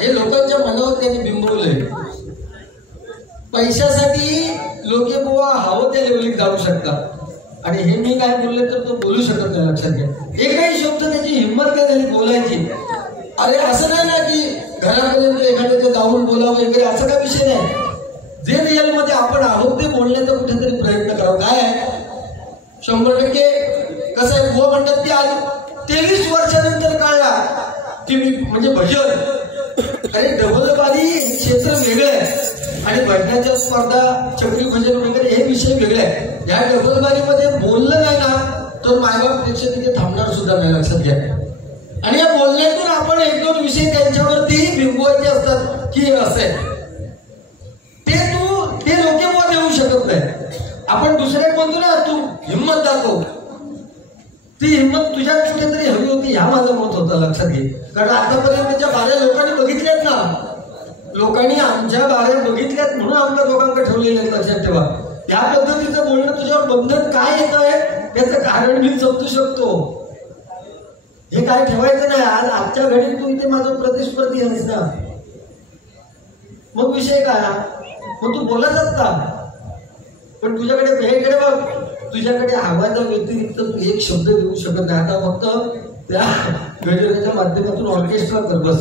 हे लोकांच्या मनावर त्यांनी बिंबवलंय. पैशासाठी लोके बुवा हवं त्या लेवलीत जाऊ शकतात आणि हे मी काय बोलले तर तो बोलू शकत नाही. लक्षात घ्या, एकही शब्द त्याची हिंमत नाही झाली बोलायची. अरे असं नाही ना की घरापर्यंत एखाद्याचं जाऊन बोलावं वगैरे असं काय विषय नाही. जे रिअल मध्ये आपण आहोत ते बोलण्याचा कुठेतरी प्रयत्न करावा. काय आहे 100% कसं आहे बुवा म्हणतात की आज 23 वर्षानंतर कळला की मी म्हणजे भजन अरे डबलबारी क्षेत्र वेगळं आहे आणि भजनाच्या स्पर्धा चक्री भजन वगैरे हे विषय वेगळे आहे. या डबलबारीमध्ये बोललं नाही ना तर मायबाप प्रेक्षक तिथे थांबणार सुद्धा नाही. लक्षात घ्या. आणि या बोलण्यातून आपण 1-2 विषय त्यांच्यावरती बिंबवायचे असतात की असं आहे ते लोके बुवा देऊ शकत नाही. आपण दुसऱ्या बोलतो ना तू हिंमत दाखव, ती हिंमत तुझ्यात कुठेतरी हवी होती हा माझं मत होतं. लक्षात घे, कारण आतापर्यंतच्या बाऱ्या लोकांनी बघितल्यात ना, लोकांनी आमच्या बाऱ्या बघितल्यात म्हणून आमच्या लोकांकडे ठेवलेले आहेत. लक्षात ठेवा, या पद्धतीचं बोलणं तुझ्यावर बंधन काय येत आहे याचं कारण मी समजू शकतो. हे काय ठेवायचं नाही. आज आजच्या घडी तू इथे माझं प्रतिस्पर्धी आहेस ना, मग विषय काय, मग तू बोलायचाच का. पण तुझ्याकडे वेगळे बघ, तुझ्याकडे आवाजा व्यतिरिक्त तू एक शब्द देऊ शकत नाही. आता फक्त त्या गजराच्या माध्यमातून ऑर्केस्ट्रा कर बस.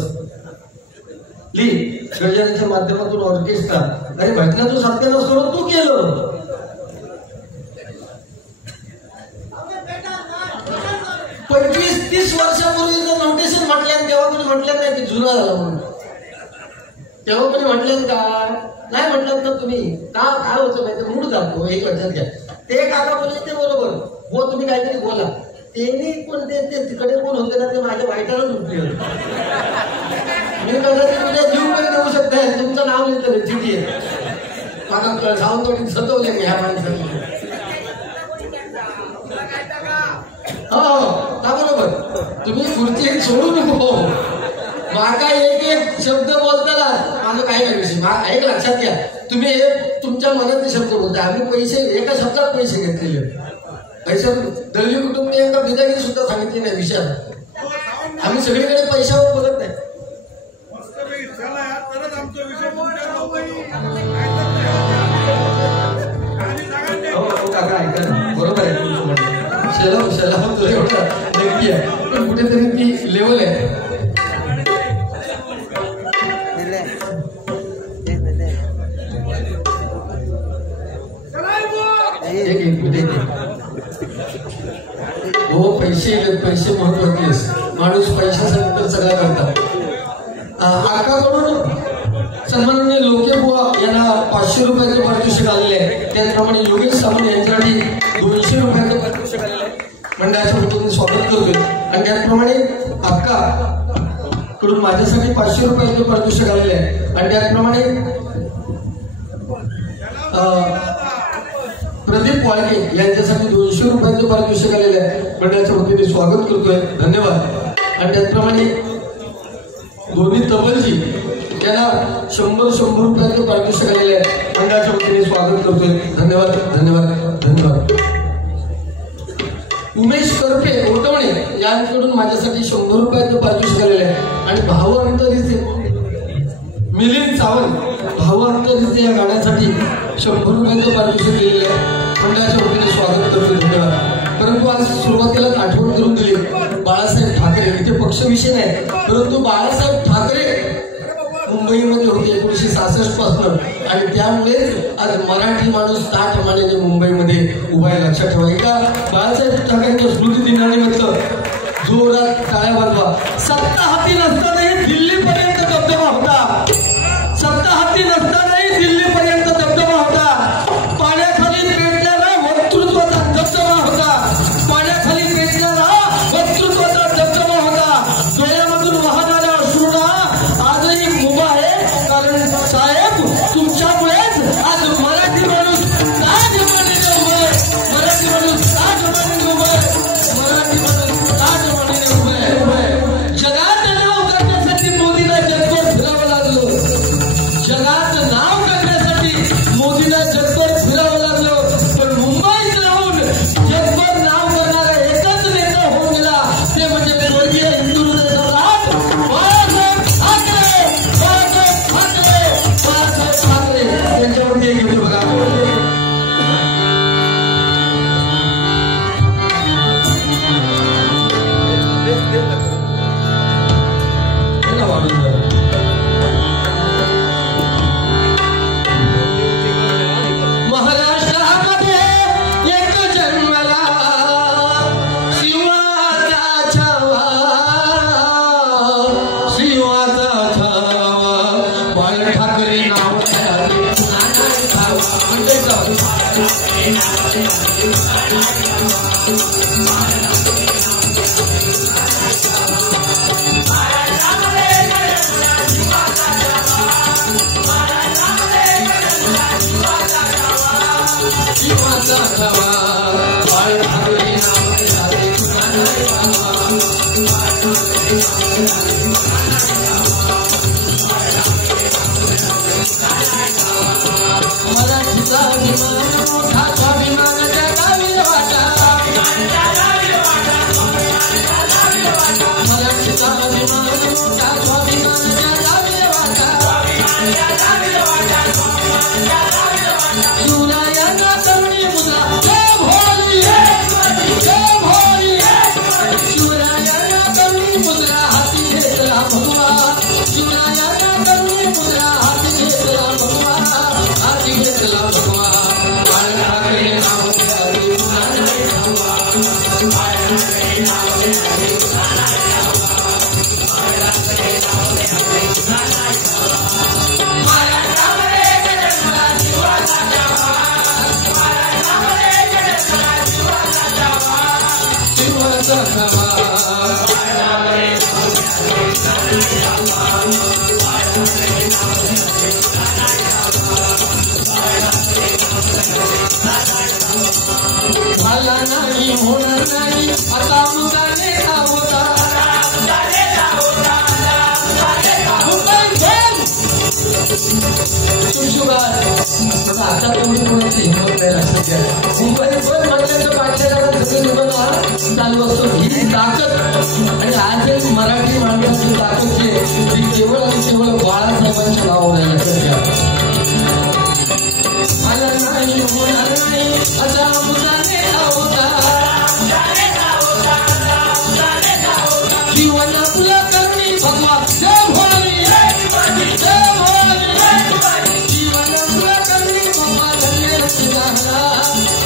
गजराच्या माध्यमातून ऑर्केस्ट्रा आणि भजनाचं सत्यानाश करून तू केलं. पण 20-30 वर्षापूर्वी जर नोटेशन म्हटल्या तेव्हा कोणी म्हटलं नाही की जुना झाला म्हणून. तेव्हा कोणी म्हटलं का नाही म्हटलं तर तुम्ही काय होतं माहिती मूड दाखव. एक लक्षात घ्या, ते काका बोलले ते बरोबर हो, तुम्ही काहीतरी बोला. त्यांनी पण ते तिकडे कोण होते ना ते माझ्या वाईटाला उठले होते. मी कदाचित तुझ्या जीव पण देऊ शकते. तुमचं नाव लिहिलं चिठी आहे मला सावंतवाडीत सतवले मी ह्या माणसाने. हो का बरोबर, तुम्ही खुर्ची सोडू नको. माका एक शब्द बोलताना माझं काही नाही विषय. एक लक्षात घ्या, तुम्ही हे तुमच्या मनातले शब्द बोलता. आम्ही पैसे एका शब्दात पैसे घेतलेले पैसे दळवी कुटुंबियांना बिदागी सुद्धा सांगितली नाही विषयात. आम्ही सगळीकडे पैशावर बघत नाही. हो काका ऐका ना, बरोबर आहे तुमचं म्हणणं. शेला तुला एवढं नक्की आहे पण कुठेतरी ती लेवल आहे. हो पैसे महत्वाचे. माणूस पैशासाठी तर सगळं करतात. आकाकडून सन्माननीय लोके बुवा यांना 500 रुपयाचं पारितोषिक आलेले आहे. त्याचप्रमाणे योगेश सामंत यांच्यासाठी 200 रुपयाचं पारितोषिक आलेलं आहे. मंडळाच्या वतीने स्वागत करतोय. आणि त्याचप्रमाणे अक्का कडून माझ्यासाठी 500 रुपयाचं पारितोषिक आलेले आहे. आणि त्याचप्रमाणे प्रदीप वाळके यांच्यासाठी 200 रुपयाचं पारितोषिक आलेलं आहे. मंडळाच्या वतीने स्वागत करतोय, धन्यवाद. आणि त्याचप्रमाणे दोन्ही तबलजी यांना 100 रुपयाचं पारितोषिक आलेलं आहे. मंडळाच्या वतीने स्वागत करतोय, धन्यवाद धन्यवाद धन्यवाद. उमेश करपे ओटवणे यांच्याकडून माझ्यासाठी 100 रुपयाचं पारितोषिक आलेलं आहे. आणि भावांतरीचे मिलिंद सावंत भावांतरीचे या गाण्यासाठी 100 रुपयाचं पारितोषिक दिलेलं आहे. मंडळाच्या वतीने स्वागत करतो, धन्यवाद. परंतु आज सुरुवातीलाच आठवण करून दिली बाळासाहेब ठाकरे. इथे पक्ष विषय नाही, परंतु बाळासाहेब ठाकरे मुंबईमध्ये होते 1966 पासून आणि त्यामुळेच आज मराठी माणूस ताठमानेने मुंबईमध्ये उभा आहे. लक्षात ठेवा. एका बाळासाहेब ठाकरेंच्या स्मृती दिनानिमित्त जोरात टाळ्या वाजवा. सत्ता हाती नसतानाही दिल्लीपर्यंत दबदबा होता. सत्ता हाती नसतानाही दिल्लीपर्यंत दबदबा होता. पाण्याखाली पेटणारा वक्तृत्वाचा दबदबा होता. पाण्याखाली पेटणारा वक्तृत्वाचा दबदबा होता. डोळ्यामधून वाहणाऱ्या अश्रूंना आजही मुभा आहे. कारण साहेब तुमच्यामुळेच आज मराठी माणूस ताजमानेने उभं आहे. मराठी माणूस ताजमानेने उभं आहे. मराठी माणूस ताजमानेने उभं आहे. जगात नाव करण्यासाठी मोदीला मराठी माणसाची ताकद ती केवळ आणि केवळ बाळासाहेबांच्या नावावर मला नाही होणार नाही असा मुलाने जीवन तुला करणी भगवा जय भवानी जय भवानी जीवन तुला करणी भगवा धन्य झाला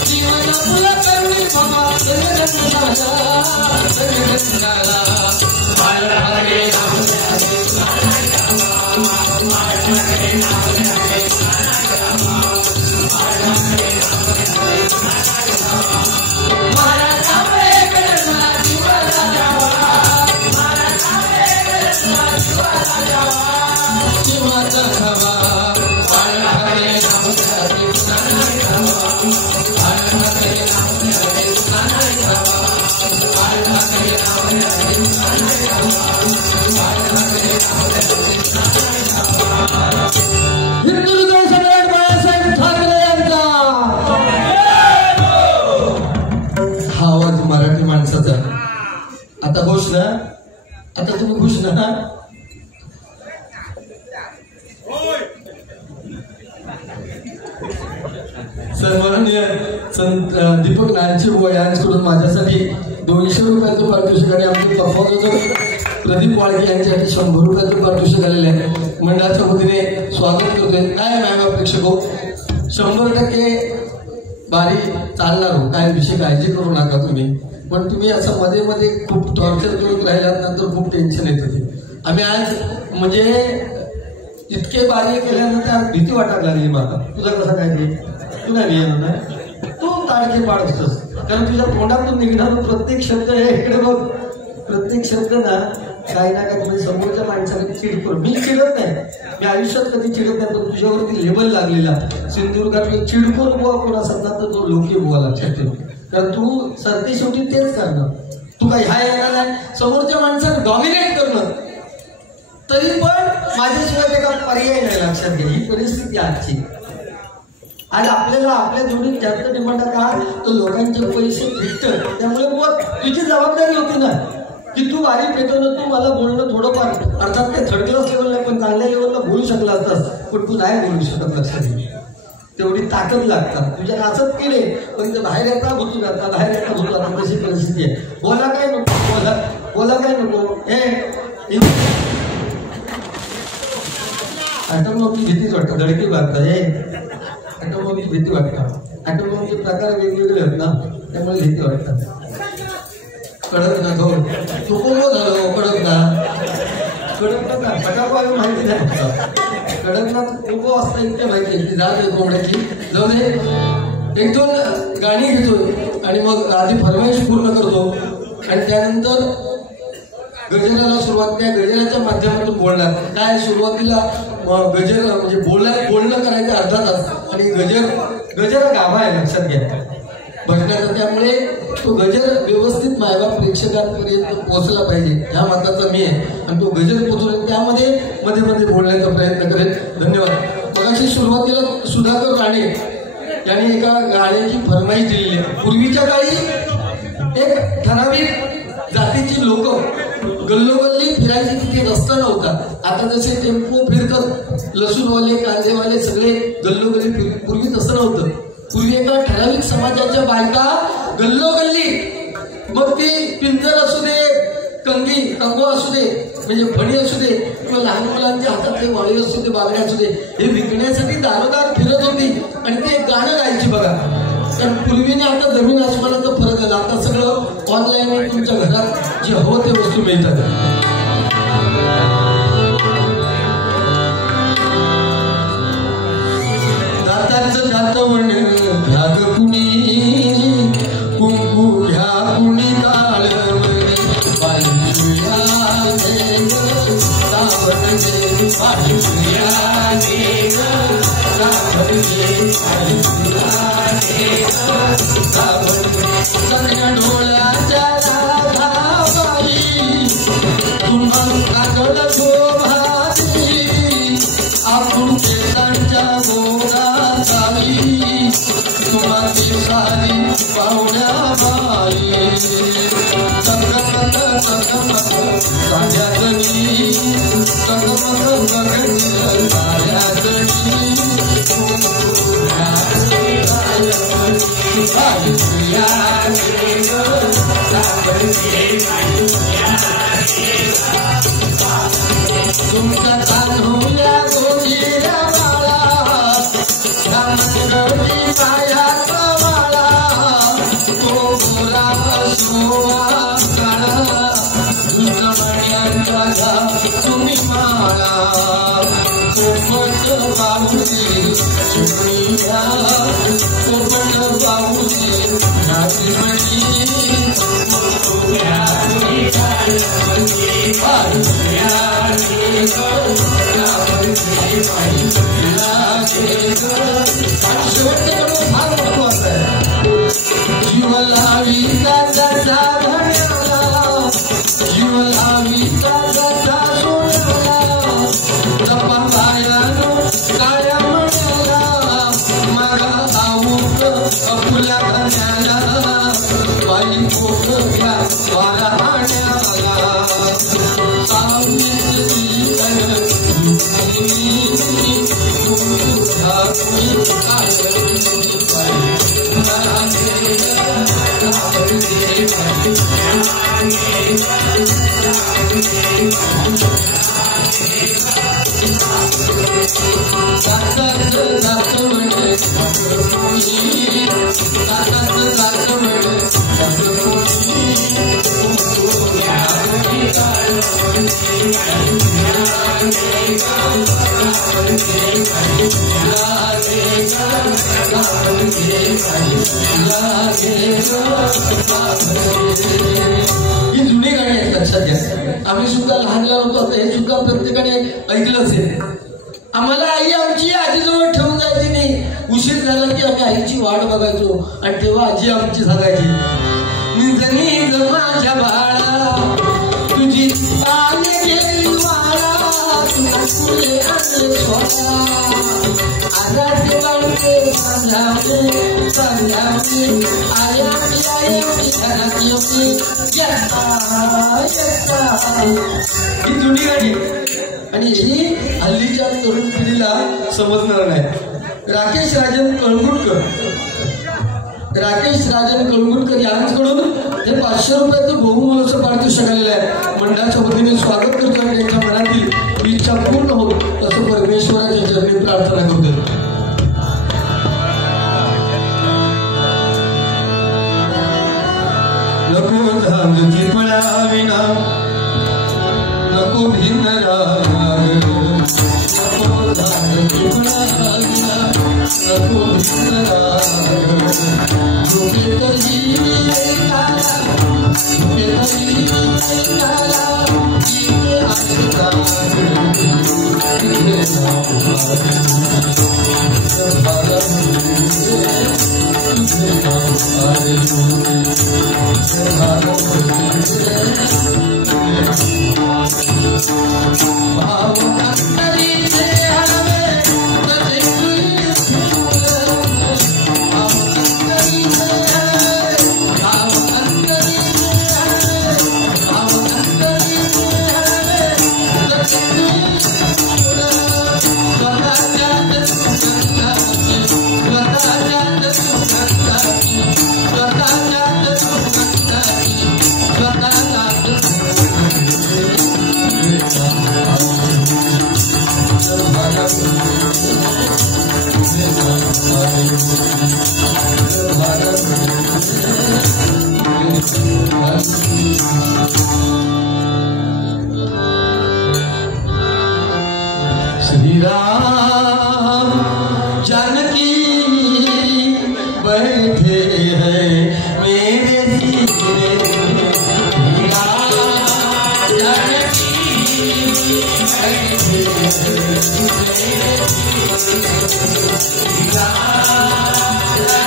जीवन तुला करणी भगवा धन्य झाला आता खुश ना आता तुम्ही खुश ना सन्माननीय संत दीपक नारायणची यांच्याकडून माझ्यासाठी 200 रुपयाचं पारितोषिक आणि आमचे परफॉर्मर प्रदीप वाळके यांच्यासाठी 100 रुपयाचं पारितोषिक आलेले आहे. मंडळाच्या वतीने स्वागत करतोय. काय मॅम प्रेक्षक 100% बारी चालणार हो, काय विषय काळजी करू नका तुम्ही. पण तुम्ही असं मध्ये मध्ये खूप टॉर्चर करून राहिल्यात नंतर खूप टेन्शन येत होते. आम्ही आज म्हणजे इतके बारी केल्यानंतर भीती वाटायला लागली मला. तुझा कसा काय ते तू काय येणार नाही तू ताडके पाडतोस कारण तुझ्या तोंडातून निघणार प्रत्येक शब्द हे इकडे बघ प्रत्येक शब्द ना काही ना काही म्हणजे समोरच्या माणसाने चिड करू. मी चिडत नाही, मी आयुष्यात कधी चिडत नाही, पण तुझ्यावरती लेबल लागलेला सिंधुदुर्गात चिडखोर बुवा कोण असत ना तर तो लोके बुवा लक्षात ठेव. कारण तू सरते शेवटी तेच करणं. तू काय ह्या येणार नाही समोरच्या माणसाला डॉमिनेट करणं. तरी पण माझ्याशिवाय त्याला पर्याय नाही. लक्षात घ्या ही परिस्थिती आजची. आज आपल्याला आपल्या जेवढी जास्त डिमांड का तो लोकांचे पैसे भेटत. त्यामुळे मग तुझी जबाबदारी होती ना की तू वारी पेटवणं तू मला बोलणं थोडंफार अर्थात ते थर्ड क्लास लेवल नाही पण चांगल्या लेवलला बोलू शकला असतास पण तू नाही बोलू शकत. लक्षात घे तेवढी ताकद लागतात. तुझ्या नाचत केले पण ते बाहेर येता भुतू जाता बाहेर येता भुतू जाता. तशी परिस्थिती आहे. बोला काय नको बोला काय नको हे ॲटोमोबाईलची भीतीच वाटतं. धडकी वाटतं हे ॲटोमोबाईलची भीती वाटतं. ॲटोमोबाईलचे प्रकार वेगवेगळे आहेत ना त्यामुळे भीती वाटतात. कडक ना गो तुको झालं कडक ना फटाफट माहिती नाही फक्त कडकनाथ तुको असता इतके माहिती आहे की जात कोंबड्याची जाऊ दे. एक दोन गाणी घेतोय आणि मग आधी फरमाईश पूर्ण करतो आणि त्यानंतर गजराला सुरुवात. त्या गजराच्या माध्यमातून बोलणार. काय सुरुवातीला गजर म्हणजे बोलणं करायचं अर्धा तास आणि गजर गाभा आहे लक्षात घ्या भजनाचा. त्यामुळे तो गजर व्यवस्थित मायबाप प्रेक्षकांपर्यंत पोहोचला पाहिजे ह्या मताचा मी आहे आणि तो गजर पोहोचवला त्यामध्ये मध्ये मध्ये बोलण्याचा प्रयत्न करेल. धन्यवाद. मगाशी सुरुवातीला सुधाकर राणे यांनी एका गाण्याची फरमाईश दिलेली आहे. पूर्वीच्या काळी एक ठराविक जातीची लोक गल्लोगल्ली फिरायची, तिथे रस्ता नव्हता. आता जसे टेम्पो फिरतात लसूणवाले कांदेवाले सगळे गल्लोगल्ली, पूर्वी तसं नव्हतं. पूर्वी एका ठराविक समाजाच्या बायका गल्लोगल्ली, मग ती पिंजर असू दे, कंगो असू दे, म्हणजे फणी असू दे किंवा लहान मुलांच्या हातातले वाळी असू दे, बागड्या असू दे, हे विकण्यासाठी दारोदार फिरत होती आणि ते गाणं गायची बघा. कारण पूर्वीने आता जमीन आसमानाचा फरक आला. आता सगळं ऑनलाईन तुमच्या घरात जे हवं ते वस्तू मिळतात. दाताचं दातवण घ्या ग कुणी, कुंकू घ्या कुणी काळवणी, बाजूया देव सावरणे, बाजूया देव सावरणे, सगळ्या डोळ्याच्या राधाबाई तुम्हाला कागड शोभाती, आपण केसांच्या गोरा चाली, तुम्हाला सारी पाहुण्या बाई, चकमक चकमक साऱ्यातली, चकमक चकमक साऱ्यातली, तुमच्या तांदूळ्या गोजीच्या माळा, पायात माळा, तो गोरा सोळा काळा, मण्यांचा तुम्ही माळा, कोपट बाहुली चिमणीया, कोपट बाहुली नाचमणी, जीवलावीचा जसा भण्याला, जीवलावीचा जसा सोडला, जपा कायानो काया म्हणाला, मगा आऊक अपुल्या घाण्याला, बाई कोकऱ्या वारा हाण्याला, सावलीची ही जुनी गाणी आहेत लक्षात घ्या. आम्ही सुद्धा लहान लहान होतो, हे सुद्धा प्रत्येकाने ऐकलंच आहे. आम्हाला आई आमची आजीजवळ ठेवून जायची नाही. उशीर झाला की आम्ही आईची वाट बघायचो आणि तेव्हा आजी आमची सांगायची, निज निज माझ्या बाळा तुझी आले गेली वाळा, तुझे आणले सोळा, आजाचे बाळके सांधावले सांधावले, आयाची आयाची घरात येऊन येता येता. ही जुनी गाणी आणि ही हल्लीच्या तरुण पिढीला समजणार नाही. राकेश राजन कळंगुटकर यांच्याकडून हे 500 रुपयाचं बहुमूल्याचं पारितोषिक आलेलं आहे. मंडळाच्या वतीने स्वागत करतो आणि त्यांच्या मनातील इच्छा पूर्ण होत असं परमेश्वराच्या चरणी प्रार्थना करतो. नको धांदती पळाविना, नको भिन्न राग, नको धांदती पळाविना, नको भिन्न राग, श्री राम जानकी बैठे हैं मेरे सीने, श्री राम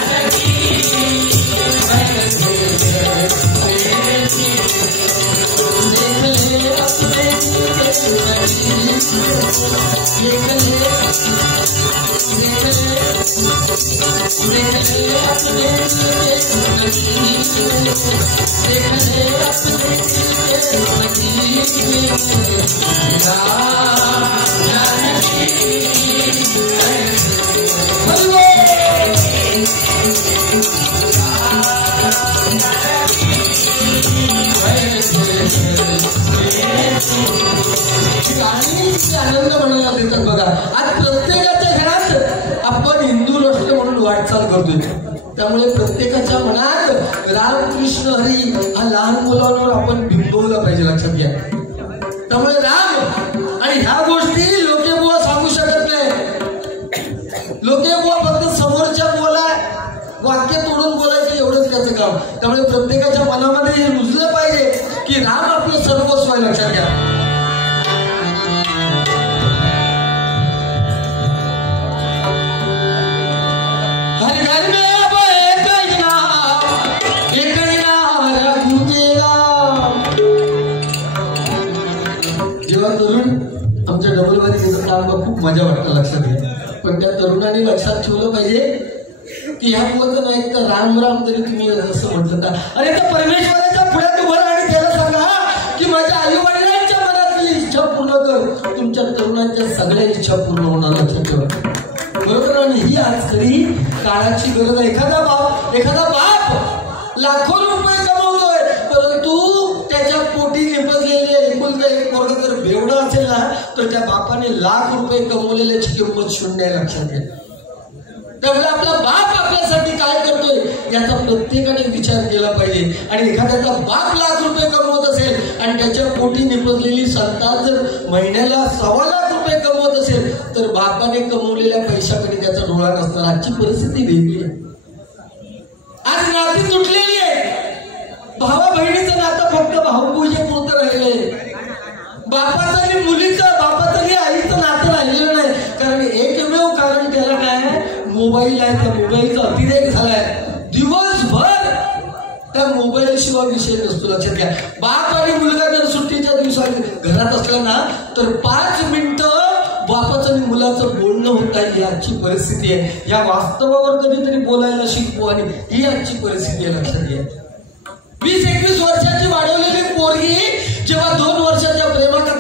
जानकी बैठे हैं मेरे सीने, श्री राम जानकी बैठे हैं मेरे आनंद म्हणायला देतात बघा. आज प्रत्येकाच्या घरात आपण हिंदू राष्ट्र म्हणून वाटचाल करतोय, त्यामुळे प्रत्येकाच्या मनात रामकृष्ण हरी हा लहान मुलांवर आपण बिंबवला पाहिजे, लक्षात घ्या. त्यामुळे राम आणि ह्या गोष्टी लोकेबुवा सांगू शकत नाही. लोकेबुवा फक्त समोरच्या बोला वाक्य तोडून बोलायचं एवढंच त्याचं काम. त्यामुळे प्रत्येकाच्या मनामध्ये हे रुजलं पाहिजे की राम आपलं सर्वस्व आहे, लक्षात घ्या. जेव्हा तरुण आमच्या डबलवारी देतात आम्हाला खूप मजा वाटतं, लक्षात घ्या. पण त्या तरुणाने लक्षात ठेवलं पाहिजे की ह्या बोलत नाही तर राम राम जरी तुम्ही असं म्हटलं तर अरे त्या परमेश्वराच्या पुढ्यात उभं राहा आणि त्याला सांगा की माझ्या आई वडिलांच्या मनातली इच्छा पूर्ण कर. तुमच्या तरुणांच्या सगळ्या इच्छा पूर्ण होणार, लक्षात ठेवा. बरोबर. आणि ही आज तरी काळाची गरज आहे. एखादा बाप लाखो रुपये कमवतोय, परंतु त्याच्या पोटी निपजलेले एकुलता एक पोरगा जर बेवडा असेल ना तर त्या बापाने लाख रुपये कमवलेल्याची किंमत शून्य आहे, लक्षात घ्या. त्यामुळे आपला बाप आपल्यासाठी काय करतोय याचा प्रत्येकाने विचार केला पाहिजे. आणि एखाद्याचा बाप लाख रुपये कमवत असेल आणि त्याच्या पोटी निपजलेली संतान जर महिन्याला 1.25 लाख रुपये कमवत असेल तर बापाने कमवलेल्या पैशाकडे त्याचा डोळा नसणार. आजची परिस्थिती वेगळी आहे. आज नाती तुटलेली आहे. भावा बहिणीचं नातं फक्त भाऊपूजेपुरतं राहिलंय. बापाचं आणि मुलीचं, बापाचं आणि आईचं नातं राहिलेलं नाही. कारण एकमेव कारण त्याला काय आहे, मोबाईल आहे. त्या मोबाईलचा अतिरेक झालाय. दिवसभर त्या मोबाईल शिवाय विषय नसतो, लक्षात घ्या. बाप आणि मुलगा जर सुट्टीच्या दिवसात घरात असला ना तर 5 मिनिटं बापाचं आणि मुलाचं बोलणं होत आहे. ही आजची परिस्थिती आहे. या वास्तवावर कधीतरी बोलायला शिकवू आणि ही आजची परिस्थिती आहे, लक्षात घ्या. 20-21 वर्षाची वाढवलेली पोरगी जेव्हा 2 वर्षाच्या प्रेमाकथात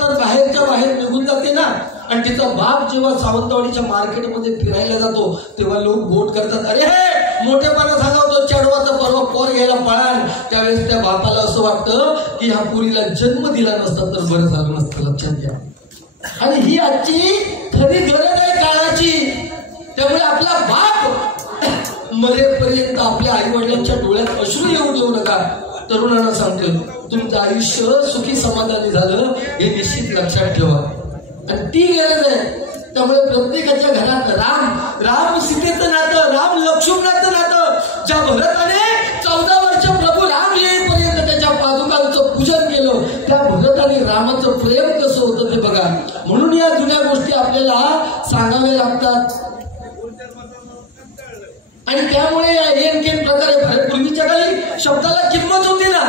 बाहेर निघून जाते ना आणि तिचा बाप जेव्हा सावंतवाडीच्या मार्केटमध्ये फिरायला जातो तेव्हा लोक बोट करतात, अरे हे मोठेपणा सांगतो चढवाचा परवा पोर घ्यायला पळाल. त्यावेळेस त्या बापाला असं वाटतं की ह्या पोरीला जन्म दिला नसता तर बरं झालं नसतं, लक्षात घ्या. आणि ही आजची खरी गरज आहे काळाची. त्यामुळे आपला बाप मरेपर्यंत आपल्या आई वडिलांच्या डोळ्यात अश्रू येऊ देऊ नका. तरुणांना सांगतोय, तुमचं आयुष्य सुखी समाधानी झालं हे निश्चित लक्षात ठेवा. आणि ती गरज आहे. त्यामुळे प्रत्येकाच्या घरात राम सीतेचं नातं, राम लक्ष्मणाचं नातं ज्या भरताने 14 वर्ष प्रभू राम येईपर्यंत त्याच्या पादुकांचं पूजन केलं, त्या भरताने रामाचं प्रेम कसं होतं ते बघा. म्हणून या जुन्या गोष्टी आपल्याला सांगाव्या लागतात. आणि त्यामुळे या एनकेन प्रकारे पूर्वीच्या काळी शब्दाला किंमत होती ना,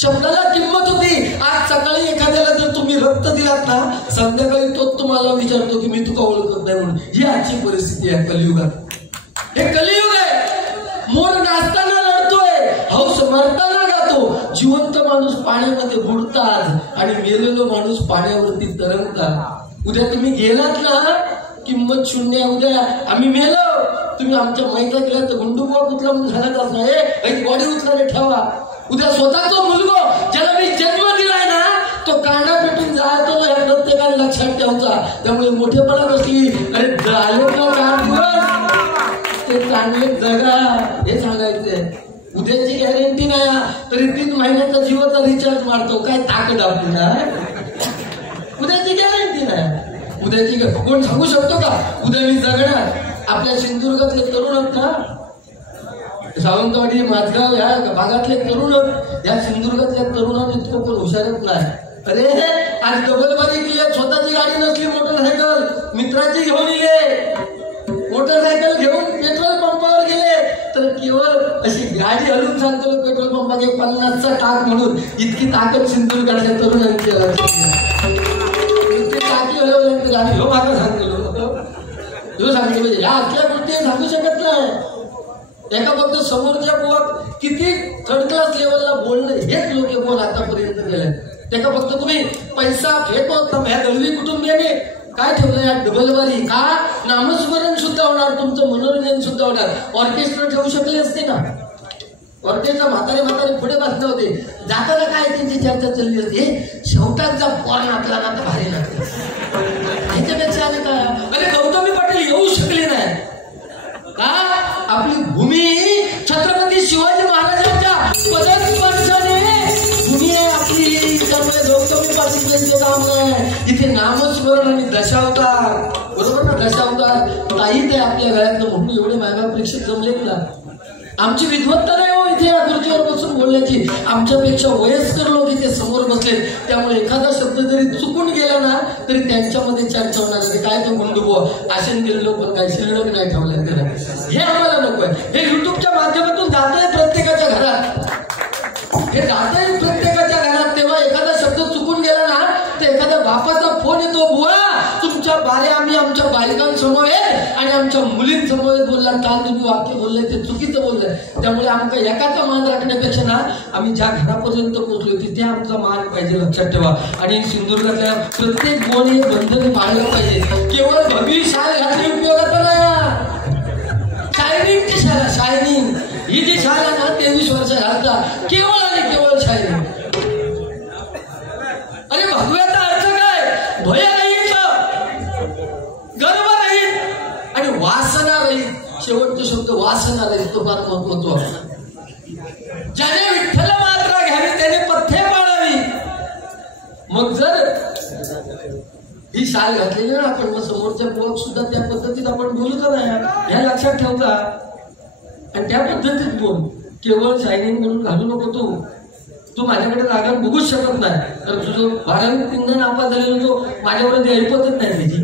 शब्दाला किंमत होती. आज सकाळी एखाद्याला जर तुम्ही रक्त दिलात ना, संध्याकाळी तोच तुम्हाला विचारतो की मी तुका ओळखत नाही म्हणून. ही आजची परिस्थिती आहे कलियुगात. हे कलियुग आहे. मोर नाचताना रडतोय, हौस मरताना गातो. जिवंत माणूस पाण्यामध्ये बुडतात आणि मेलेलो माणूस पाण्यावरती तरंगतात. उद्या तुम्ही गेलात ना, किंमत शून्य. उद्या आम्ही मेलो, तुम्ही आमच्या माहिती गेला तर गुंडुबा कुठला म्हणून झाला नाही, बॉडी उचलाने ठेवा. उद्या स्वतःचा मुलगा ज्याला मी जन्म दिलाय ना, तो कांडा पेटून जातो ना, हे प्रत्येकाने लक्षात ठेवायचा. त्यामुळे मोठेपणा कसली, अरे झाले ना 4 दिवस ते चांगले जगा, हे सांगायचंय. उद्याची गॅरंटी नाही, तरी 3 महिन्याचा जीवाचा रिचार्ज मारतो. काय ताकद आपल्याला, उद्याची गॅरंटी नाही. उद्याची कोण सांगू शकतो का उद्या मी जगणार? आपल्या सिंधुदुर्गातले तरुण आहेत ना, सावंतवाडी माझगाव या भागातले तरुण, या सिंधुदुर्गातल्या तरुणांनी इतकं पण हुशारच नाही. अरे आज डबल बारी केली, स्वतःची गाडी नसली, मोटरसायकल मित्राची घेऊन गेले, मोटरसायकल घेऊन पेट्रोल पंपावर गेले, तर केवळ अशी गाडी हलवून सांगतो पेट्रोल पंपाचे 50चा टाक म्हणून. इतकी ताकद सिंधुदुर्गातल्या तरुणांची टाकी हलवल्यानंतर गाडी हो मागं सांगतो म्हणजे या असल्या गोष्टी सांगू शकत नाही. एका फक्त समोरच्या बुवाक किती थर्ड क्लास लेवलला बोलणं, हेच लोक बोल आतापर्यंत केलंय. त्याका फक्त तुम्ही पैसा फेकवत ह्या दळवी कुटुंबियाने काय ठेवलं, या डबलबारी का नामस्मरण सुद्धा होणार, तुमचं मनोरंजन सुद्धा होणार. ऑर्केस्ट्रा ठेवू शकले असते ना, ऑर्केस्ट्रा म्हातारे पुढे बसले होते. जाताना काय त्यांची चर्चा चालली होती, शेवटाचा पॉन आपला ना तर भारी लागते. ह्याच्यापेक्षा आले काय, अरे गौतमी पाटील येऊ शकले नाही का? आपली भूमी छत्रपती शिवाजी महाराजांच्या पदस्पर्शाने भूमी आहे आपली. त्यामुळे गौतमी पाटील त्यांचं नाव आहे. इथे नामस्मरण आणि दशावतार, बरोबर ना, दशावतार ताईत आहे आपल्या घरातलं. म्हणून एवढे मागा प्रेक्षक जमलेत ना. आमची विद्वत्ता नाही हो इथे या खुर्चीवर बसून बोलण्याची. आमच्यापेक्षा वयस्कर लोक इथे समोर बसले, त्यामुळे एखादा शब्द जरी चुकून गेला ना तरी त्यांच्यामध्ये चर्चा होणार. काय तो गुंडुबो आशन गेलेलो पण काय शिल्लक नाही ठेवलं तर हे आम्हाला नको आहे. हे युट्यूबच्या माध्यमातून जात आहे प्रत्येकाच्या घरात, हे जात आहे प्रत्येकाच्या घरात. तेव्हा एखादा शब्द चुकून गेला ना तर एखाद्या बापाचा फोन येतो, बुवा तुमच्या बारे आम्ही आमच्या बायकांसमोर आणि आमच्या मुलींसमोर बोलला, काल तुम्ही वाक्य बोलले ते चुकीचं बोललंय. त्यामुळे आमचा एकाचा मान राखण्यापेक्षा ना आम्ही ज्या घरापर्यंत पोहोचलो तिथे आमचा मान पाहिजे, लक्षात ठेवा. आणि सिंधुदुर्गातल्या प्रत्येक गोण हे बंधन पाळलं पाहिजे. केवळ भगवी शाल घातली उपयोगाचा नाही, शायनिंगची शाल, शायनिंग ही जी शाल आहे ना 23 वर्ष घालता, केवळ आणि केवळ शायनिंग. अरे भगव्याचा अर्थ काय, भय रहित, गर्व रहित आणि वासना रहित. शेवटचा शब्द वासना रहित, तो फार महत्वाचा. ज्याने विठ्ठल मात्रा घ्यावी त्याने पथ्ये पाळावी. मग जर ही शाल घातलेली ना आपण, मग समोरच्या बुवाक सुद्धा त्या पद्धतीत आपण बोलू का नाही, ह्या लक्षात ठेवता. आणि त्या पद्धतीत बोल, केवळ शायनिंग म्हणून घालू नको. तू माझ्याकडे जागा बघूच शकत नाही, तर तुझं 12वीत 3 नापास झालेलं तो माझ्यावर ऐपतच नाही त्याची.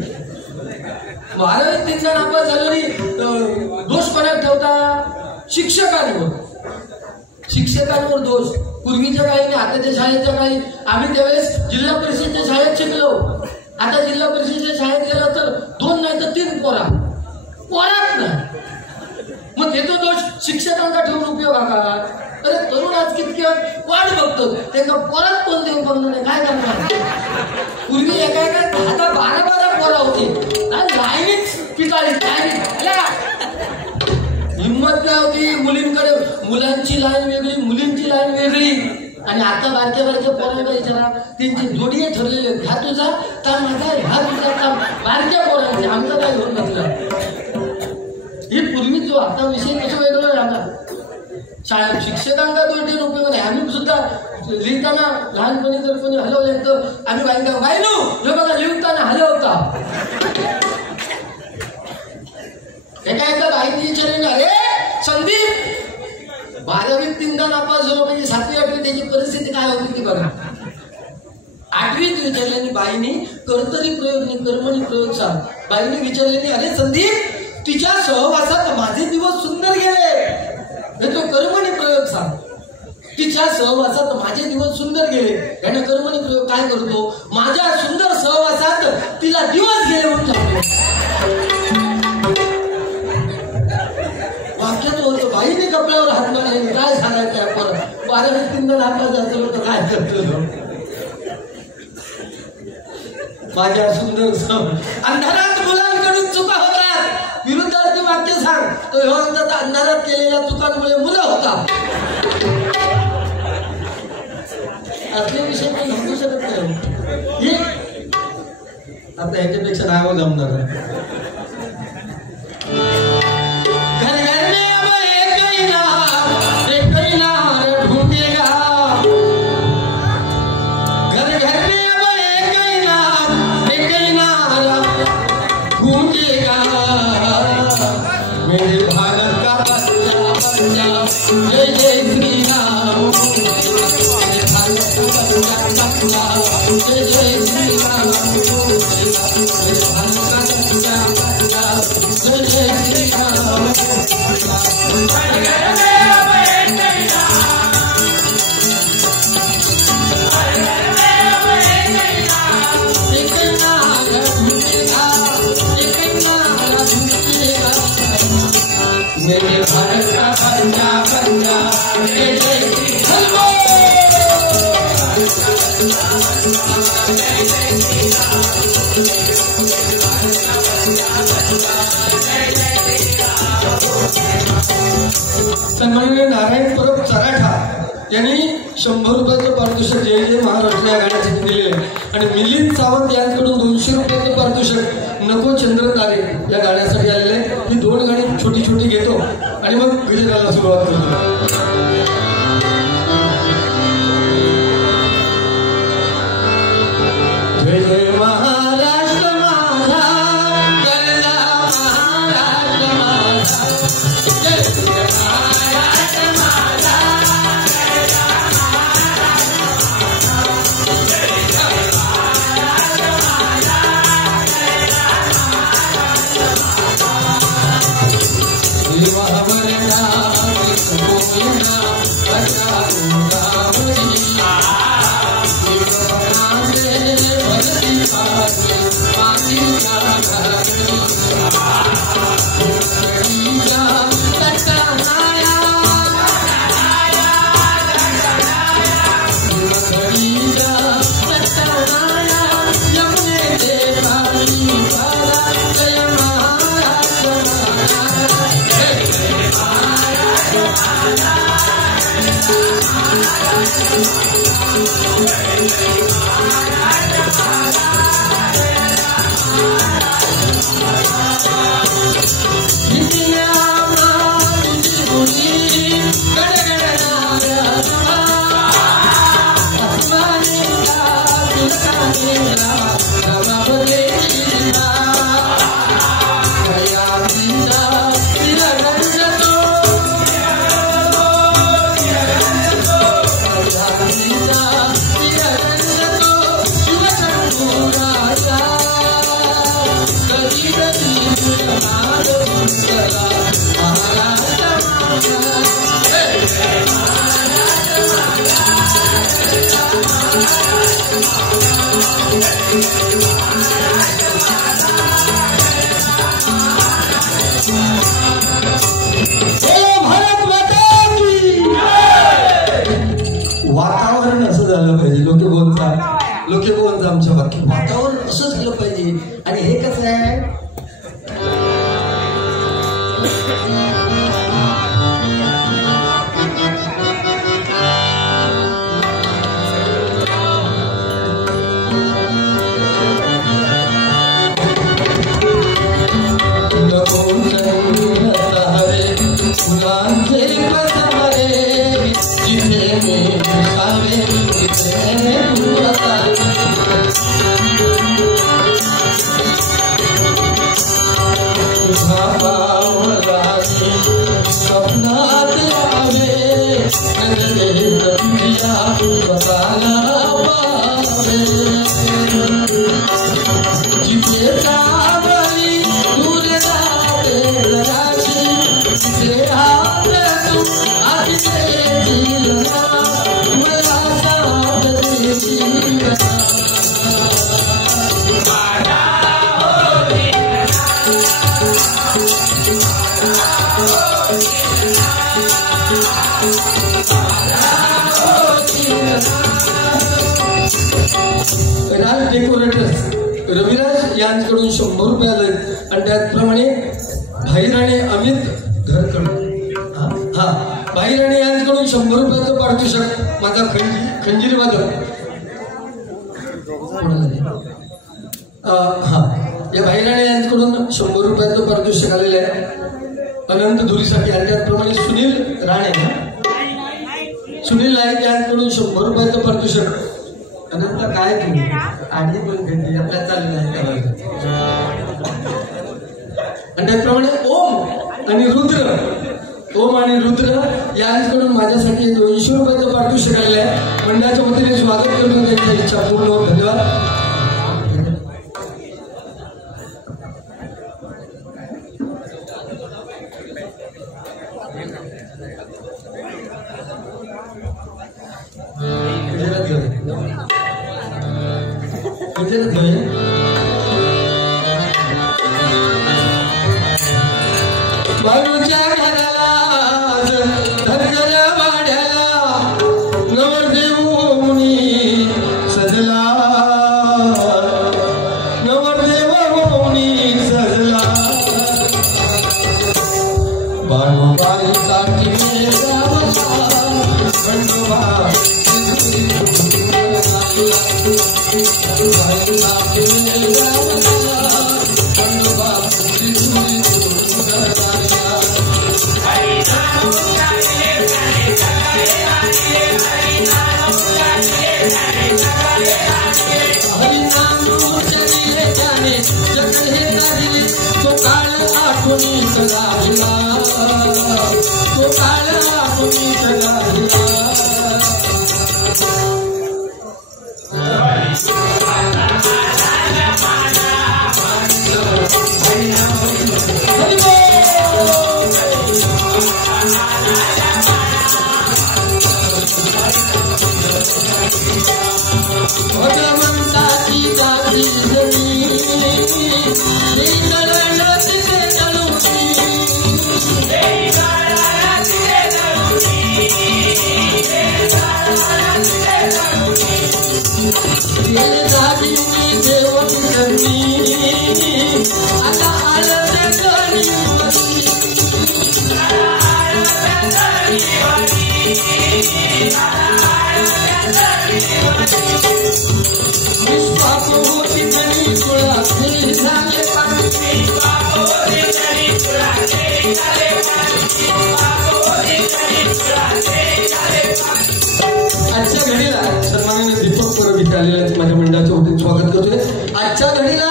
12वीत 3 नापास झालेली दोष कोणाला ठेवता, शिक्षकांवर. शिक्षकांवर दोष. पूर्वीच्या काळी आणि आताच्या शाळेच्या काळी आम्ही त्यावेळेस जिल्हा परिषदेच्या शाळेत शिकलो. आता जिल्हा परिषदेच्या शाळेत गेला तर 2 नाही तर 3 पोरात नाही. मग येतो दोष शिक्षकांचा ठेवून उपयोग का? अरे तरुण आज कितके वाट बघतो, त्यांना पोरात कोण देऊ बघणं नाही, काय करणार. पूर्वी एका 10-12 पोरा होती, लाईनीच पिकाळी, हिंमत नाही होती मुलींकडे. मुलांची लाईन वेगळी, मुलींची लाईन वेगळी. आणि आता बारक्या पोरांना विचारा, त्यांची जोडी ठरलेली, ह्या तुझा काम माझा, ह्या तुझा काम, बारक्या पोरांचे. आमचं काय घेऊन नसलं. ही पूर्वी जो आता विषय कसं वेगळं आहे. आता शाळेत शिक्षकांचा दोष उपयोग नाही. आम्ही सुद्धा लिहिताना लहानपणी जर कोणी हलवलं तर आम्ही बायनू हे बघा लिहिताना हलवता. एका बाईने विचारले, अरे संदीप बाईने कर्तरी प्रयोग नाही कर्मणी प्रयोग सांग. बाईने विचारले अरे संदीप तिच्या सहवासात माझे दिवस सुंदर गेले. तो कर्मणी प्रयोग सांग. तिच्या सहवासात माझे दिवस सुंदर गेले. याने कर्मणी प्रयोग काय करतो माझ्या सुंदर सहवासात तिला दिवस गेले म्हणून सांगतो. वाक्यात होतं बाईने कपड्यावर हात मारले काय सांगायचं आपण 12-3 हात जायचं होतं काय करतो. माझ्या सुंदर अंधारात मुलांकडून चुका होतात. विरुद्धार्थी वाक्य सांग तो अंधारात केलेल्या चुकांमुळे मुलं होतात. असले विषय पण समजू शकत नाही. आता ह्याच्यापेक्षा नाव जमणार मेरे भारत का बच्चा जय जय श्री राम. मेरे भारत का बच्चा जय जय श्री राम. मेरे भारत का बच्चा जय जय श्री राम. मेरे भारत का बच्चा जय जय श्री राम. सन्माननीय नारायण परब चराठा यांनी 100 रुपयाचं पारितोषिक जय जय महाराष्ट्र या गाण्यासाठी दिलेले आणि मिलिंद सावंत यांच्याकडून 200 रुपयाचं पारितोषिक नको चंद्र तारे या गाण्यासाठी आलेले. ही 2 गाणी छोटी छोटी घेतो आणि मग गजराला सुरुवात करतो. जय जय महाराष्ट्र माझा गरजा महाराष्ट्र माझा. जय जय महाराष्ट्र माझा वातावरण असं झालं पाहिजे. लोके आमच्या वाक्य वातावरण असं झालं पाहिजे. आणि हे कसं आहे फुलांचे पसरे जिथे मी सावे तिथे तू तुझा पावलाने स्वप्नात आवे नजरे तंबिया बसाला पावे. डेकोरेटर्स रविराज यांच्याकडून 100 रुपये आले आणि त्याचप्रमाणे भाईराणे अमित घरकड भाईराणे यांच्याकडून 100 रुपयाचं पारितोषिक माझा खंजीर वादक या भाईराणे यांच्याकडून 100 रुपयाचं पारितोषिक आलेलं आहे अनंत धुरीसाठी आणि त्याचप्रमाणे सुनील नाईक यांच्याकडून 100 रुपयाचं पारितोषिक अनंत काय तुम्ही आणि पण घंटी आपल्या चाललेलं आहे आणि त्याचप्रमाणे ओम आणि रुद्र यांच्याकडून माझ्यासाठी 200 रुपयाचं पारितोषिक आलेलं आहे मंडळाच्या वतीने स्वागत करून त्यांच्या इच्छा पूर्ण होत. धन्यवाद. बाळूच्या घराला धनगऱ्या वाड्याला नवरदेव होऊनी सजला बाळूबाईसाठी माझ्या मंडळाच्या वतीने स्वागत करतोय. आजच्या घडीला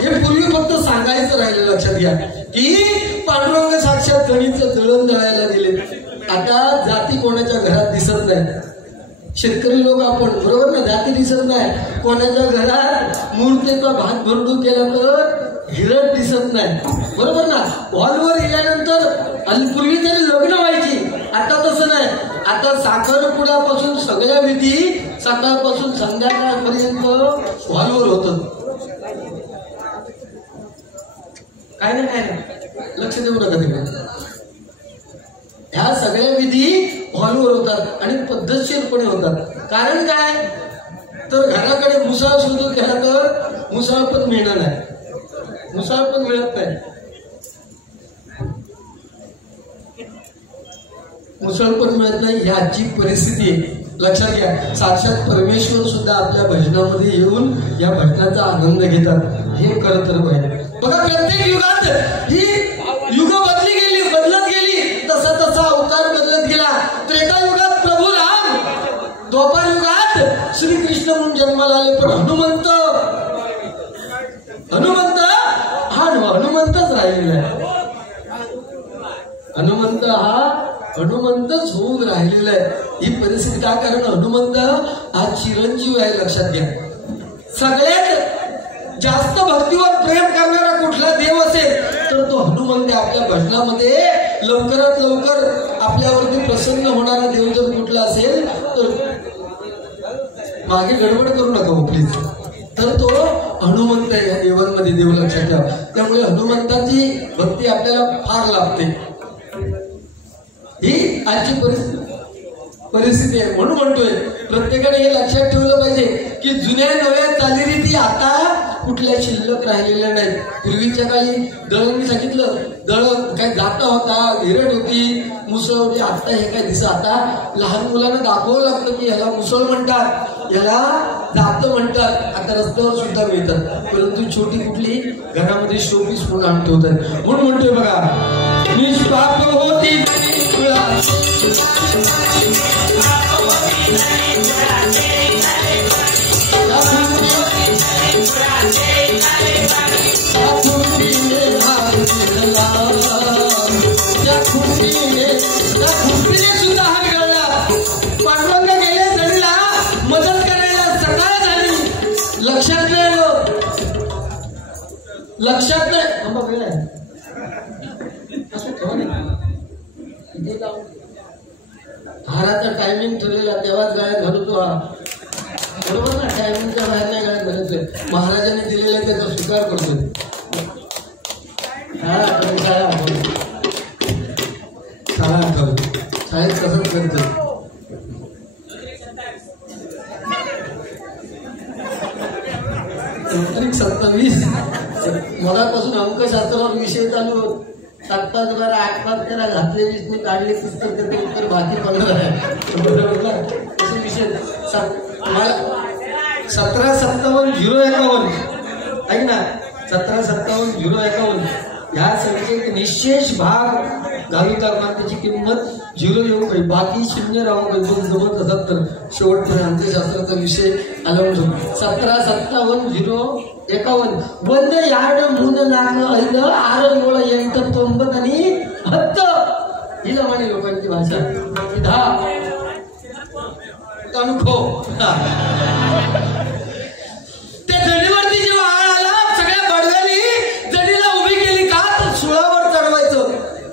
हे पूर्वी फक्त सांगायचं राहिलं. लक्षात घ्या की पांडुरंग साक्षात गणीचं दळण दळायला गेले. आता जाती कोणाच्या घरात दिसत नाही. शेतकरी लोक आपण बरोबर ना, जाती दिसत नाही. कोणाच्या घरात मूर्तीचा भात भरडू केला तर हिरट दिसत नाही. बरोबर ना. हॉलवर गेल्यानंतर पूर्वी तरी लग्न व्हायची, आता तसं नाही. आता साखरपुड्यापासून सगळ्या विधी सकाळपासून संध्याकाळपर्यंत हॉलवर होत. काय नाही लक्ष देऊ नका तिकडे. ह्या सगळ्या विधी हॉलवर होतात आणि पद्धतशीरपणे होतात. कारण काय तर घराकडे मुसाळ शोधून घ्या तर मुसाळ पण मिळणार नाही, मुसाळ पण मिळत नाही. मुसळ पण मिळत नाही. ही आजची परिस्थिती आहे. लक्षात घ्या साक्षात परमेश्वर सुद्धा आपल्या भजनामध्ये येऊन या भजनाचा आनंद घेतात. हे खरं तर पाहिजे. बघा प्रत्येक युगात ही युग बदलत गेली तसा तसा अवतार बदलत गेला. त्रेता युगात प्रभू राम, द्वापर युगात श्रीकृष्ण म्हणून जन्माला आले. पण हनुमंत हा हनुमंतच राहिलेला आहे. हनुमंतच होऊन राहिलेला आहे. ही परिस्थिती का? कारण हनुमंत हा चिरंजीव आहे. लक्षात घ्या. सगळ्यात जास्त भक्तीवर प्रेम करणारा कुठला देव असेल तर तो हनुमंत आहे. आपल्या भजनामध्ये लवकरात लवकर आपल्यावरती प्रसन्न होणारा देव जर कुठला असेल तर मागे गडबड करू नका हो प्लीज. तर तो हनुमंत आहे या देवांमध्ये, देव लक्षात ठेवा. त्यामुळे हनुमंताची भक्ती आपल्याला फार लाभते. ही आजची परिस्थिती आहे. म्हणून म्हणतोय प्रत्येकाने हे लक्षात ठेवलं पाहिजे की जुन्या नव्या चालीरीती आता कुठल्या शिल्लक राहिलेल्या नाहीत. पूर्वीच्या काळी दळण मी सांगितलं, दळण काय जाता होता, हिरड होती, मुसळ होती. आता हे काय दिसत, आता लहान मुलांना दाखवावं लागतं की ह्याला मुसळ म्हणतात, याला जात म्हणतात. आता रस्त्यावर सुद्धा मिळतात, परंतु छोटी कुठली घरामध्ये शोपीस म्हणून आणून ठेवतात. म्हणून म्हणतोय बघा, निष्पाप होती सुद्धा हात घालला. पांडुरंग गेले जडीला मदत करायला, सकाळ झाली, लक्षात नाही आलं, लक्षात नाही. हाराचा टायमिंग ठरलेला तेव्हाच गाळ्यात घालतो हा, बरोबर ना? टायमिंगच्या बाहेर नाही गाळ्यात घालायचंय. महाराजांनी दिलेला त्याचा स्वीकार करतोय. शाळा आठवलं, शाळेत कसंच करतोय. तारीख 27 मधापासून अंकशास्त्रावर विषय चालू होत. 7-5 12 8-5 त्याला घातले, 20 काढले पुस्तक, त्याचं उत्तर बाकी 15 आहे. बरोबर ना? असे विषय 1757-051 ऐक ना, 1757-051 ह्या संख्येत निशेष भाग घालून टाकणार, त्याची किंमत 0 येऊ काही, बाकी 0 राहू काही. पण जमत असत तर शेवटपर्यंत अंत्यशास्त्राचा विषय आला म्हणून 1757-051 बंद यार्ड मून नाक ऐल आर मोळ यंत तोंबत आणि हत्त हिला म्हणे लोकांची भाषा. अनुभव त्या जडीवरती जेव्हा आळ आला, सगळ्या बडव्यानी जडीला उभी केली का तर सुळावर चढवायचं.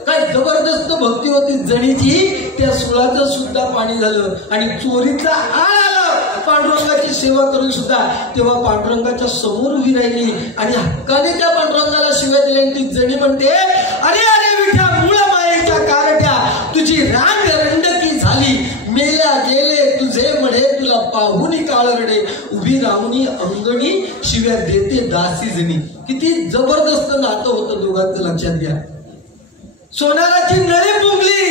काय जबरदस्त भक्ती होती जडीची. त्या सुळाचं सुद्धा पाणी झालं आणि चोरीचा आळ आला पांडुरंगाची सेवा करून सुद्धा. तेव्हा पांडुरंगाच्या समोर उभी राहिली आणि हक्काने त्या पांडुरंगाला शिव्या दिल्या. ती जडी म्हणते, अरे अरे विठा मूळ मायेच्या कारट्या, तुझी रांग रंडकी झाली, मेल्या गेले तुझे मढे, तुला पाहुनी काळ रडे, उभी राहुनी अंगणी शिव्या देते दासी जणी. किती जबरदस्त नातं होतं दोघांचं, लक्षात घ्या. सोनाराची नळी पुंगली,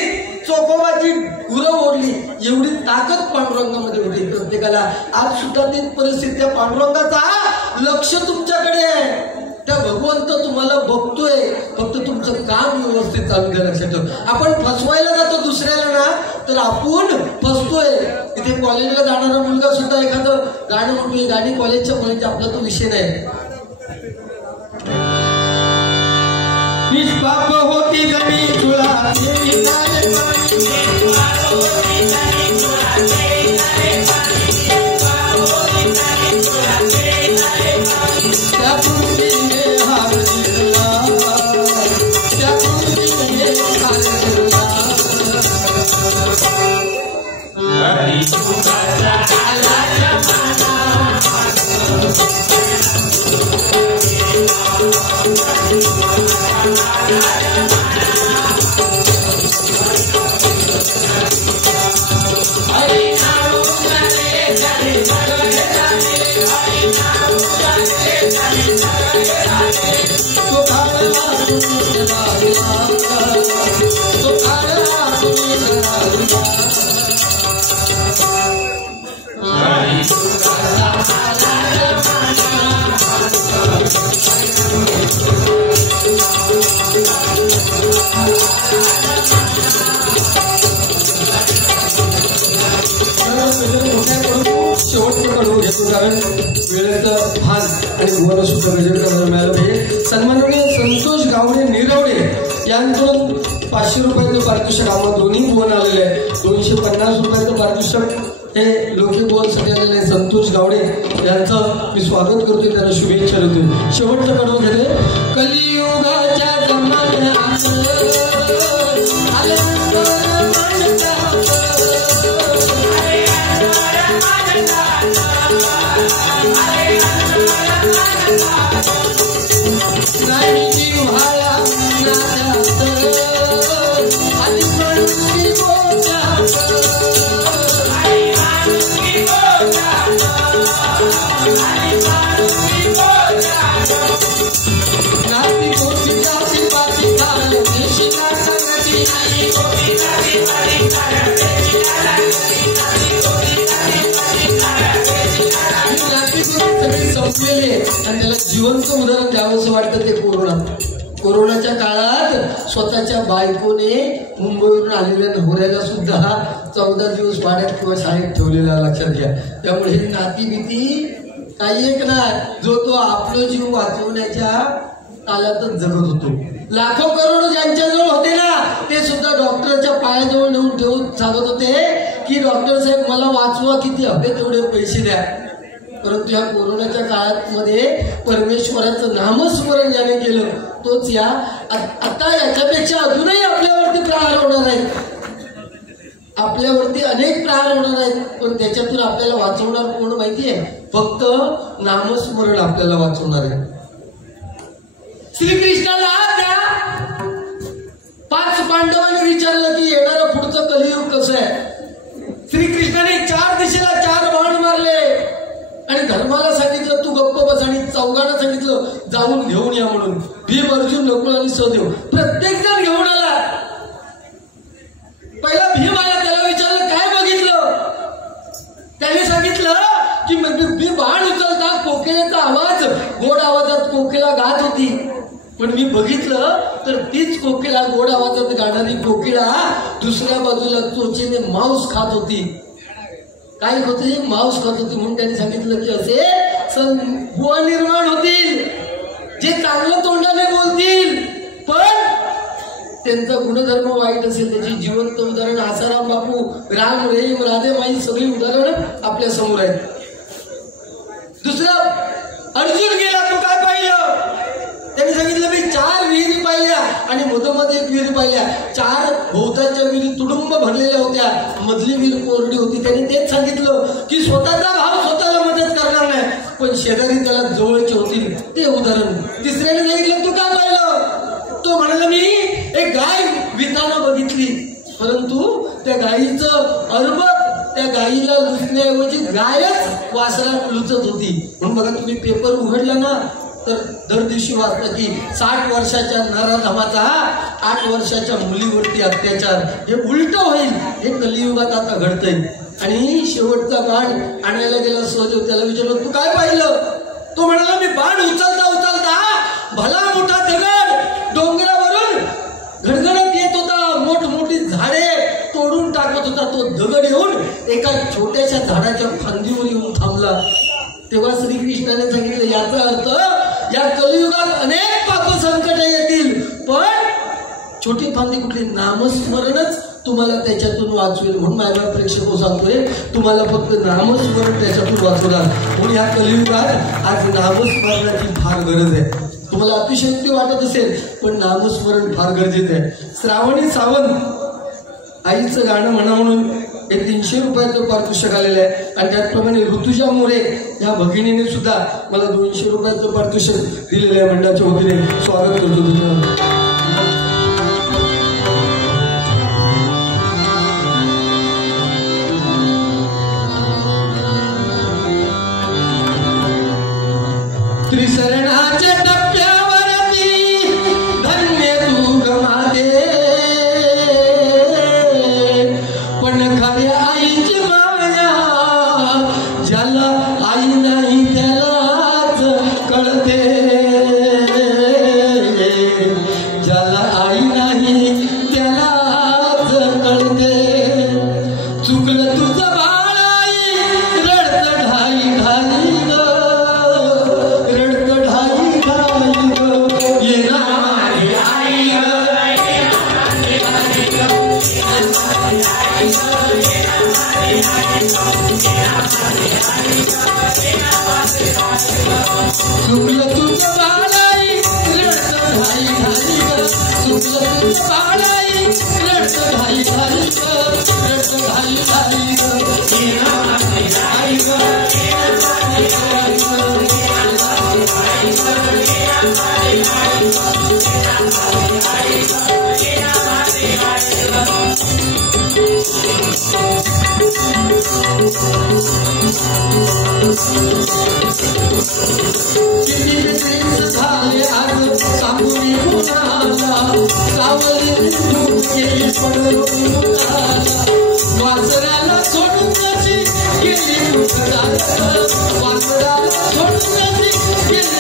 चोकोबाची गुरं ओढली, एवढी ताकद पांडुरंगामध्ये होती प्रत्येकाला. आज सुद्धा ती परिस्थिती, त्या पांडुरंगाचा लक्ष तुमच्याकडे आहे. त्या भगवंत तुम्हाला बघतोय, फक्त तुमचं काम व्यवस्थित चालू द्या. लक्षात ठेव, आपण फसवायला जातो दुसऱ्याला ना, तर आपण फसतोय. इथे कॉलेजला जाणारा मुलगा सुद्धा एखादं गाणं म्हणतोय, गाणी कॉलेजच्या मुलांची, आपला तो विषय नाही. निष्पाप होती जमी तुला कारण वेळेचं भान आणि भुवन सुद्धा गजर करायला मिळालं पाहिजे. सन्माननीय संतोष गावडे निरवडे यांकडून 500 रुपयाचं पारितोषिक आम्हाला दोन्ही भुवन आलेले आहे. 250 रुपयाचं पारितोषिक हे लोके बोलसाठी आलेले संतोष गावडे यांचं मी स्वागत करतोय, त्यांना शुभेच्छा देतोय. शेवटचं कडवं घेते. कलियुगाच्या जमान्यात आणि त्याला जिवंत उदाहरण द्यावंसं वाटतं ते कोरोनाच्या काळात स्वतःच्या बायकोने मुंबईवरून आलेल्या नवऱ्याला सुद्धा 14 दिवस वाड्यात किंवा शाळेत ठेवलेला, लक्षात घ्या. त्यामुळे ही नाती भीती काही एक ना, जो तो आपलं जीव वाचवण्याच्या काळातच जगत होतो. लाखो करोड ज्यांच्याजवळ होते ना, ते सुद्धा डॉक्टरच्या पायाजवळ नेऊन ठेवून सांगत होते की डॉक्टर साहेब मला वाचवा, किती हवे तेवढे पैसे द्या. परंतु या कोरोनाच्या काळात मध्ये परमेश्वराचं नामस्मरण ज्याने केलं तोच या आता याच्यापेक्षा अजूनही आपल्यावरती प्रहार होणार आहेत, आपल्यावरती अनेक प्रहार होणार आहेत, पण त्याच्यातून आपल्याला वाचवणार कोण माहितीये? फक्त नामस्मरण आपल्याला वाचवणार आहे. श्रीकृष्णाला त्या 5 पांडवांनी विचारलं की येणारं पुढचं कलियुग कसं आहे. श्रीकृष्णाने 4 दिशेला 4 बाण मारले आणि धर्माला सांगितलं तू गप्प बस, आणि चौघांना सांगितलं जाऊन घेऊन या म्हणून. भीम, अर्जुन, नकुल आणि सहदेव प्रत्येक जण घेऊन आला. पहिला भीम आला, त्याला विचारलं काय बघितलं. त्याने सांगितलं की मी बाण उचलता कोकिलेचा आवाज, गोड आवाजात कोकिला गात होती, पण मी बघितलं तर तीच कोकिला, गोड आवाजात गाणारी कोकिला दुसऱ्या बाजूला चोचेने मांस खात होती. काय होती? मांस खात होती. म्हणून त्यांनी सांगितलं की असे बुवा निर्माण होतील जे चांगलं तोंडाने बोलतील, पण त्यांचा गुणधर्म वाईट असेल. त्याची जिवंत उदाहरण आसाराम बापू, राम, रहीम, राधेमाई सगळी उदाहरण आपल्या समोर आहेत. दुसरा अर्जुन गेला, तो काय पाहिलं? त्यांनी सांगितलं मी 4 विहिरी पाहिल्या आणि मधोमध एक विहीर पाहिल्या. 4 भोवताच्या विहिरी तुडुंब भरलेल्या होत्या, मधली विहीर कोरडी होती. त्यांनी तेच सांगितलं की स्वतःचा भाव स्वतःला मदत करणार नाही, पण शेजारी त्याला जवळचे होतील, ते उदाहरण. तिसऱ्याने सांगितलं तू काय पाहिलं? तो म्हणाला मी एक गाय विताना बघितली, परंतु त्या गायीचं अर्भक त्या गायीला लुचण्याऐवजी गायच वासरात लुचत होती. म्हणून बघा तुम्ही पेपर उघडला ना तर दर दिवशी वाचता की 60 वर्षाच्या नराधमाचा 8 वर्षाच्या मुलीवरती अत्याचार, हे उलट होईल. हे कलियुगात आता घडतंय. आणि शेवटचा बाण आणायला गेला सहदेव, त्याला विचारलं तू काय पाहिलं? तो म्हणाला मी बाण उचलता उचलता भला मोठा दगड डोंगरावरून घडघडत येत होता, मोठमोठी झाडे तोडून टाकत होता. तो दगड येऊन एका छोट्याशा झाडाच्या फांदीवर येऊन थांबला. तेव्हा श्रीकृष्णाने सांगितलं याचा अर्थ या कलियुगात अनेक पाप संकट येतील, पण छोटी फांदी कुठली? नामस्मरणच तुम्हाला त्याच्यातून वाचवेल. म्हणून माझ्या प्रेक्षक सांगतोय तुम्हाला फक्त नामस्मरण त्याच्यातून वाचवणार. म्हणून या कलियुगात आज नामस्मरणाची फार गरज आहे. तुम्हाला अतिशयोक्ती वाटत असेल, पण नामस्मरण फार गरजेचं आहे. श्रावणी सावंत आईचं गाणं म्हणा म्हणून हे 300 रुपयाचं पारितोषिक आलेलं आहे. आणि त्याचप्रमाणे ऋतुजा मोरे या भगिनीने सुद्धा मला 200 रुपयाचं पारितोषिक दिलेलं आहे. मंडळाच्या वतीने स्वागत करतो तुझं. त्रिसरणाच्या टप्प्यावरती धन्य तू गमादे, पण खऱ्या आईची माया ज्याला आई नाही त्यालाच कळते. झाले आज सापुरी मुलाला सावली गेली वासराला सोडून कशी गेली वासराला सोडून कशी गेली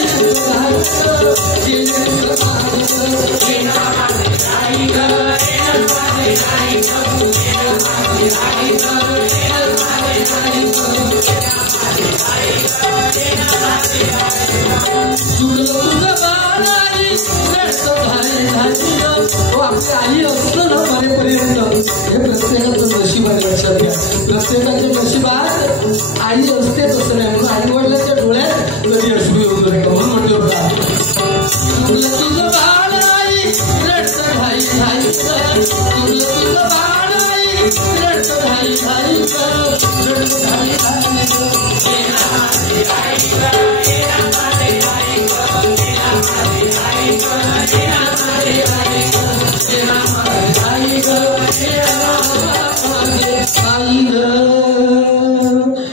आपली आई असतं ना मरेपर्यंत हे प्रत्येकाचं नशीब आहे. लक्षात घ्या, प्रत्येकाच्या नशिबात आई असते तसं नाही. म्हणून आई वडिलांच्या डोळ्यात कधी अश्रू येऊ नये म्हणून म्हटलं होता तुझं बाळ आई रडतं घाई घाई तुझं बाळ आई रडतं घाई घाई रडतं घाई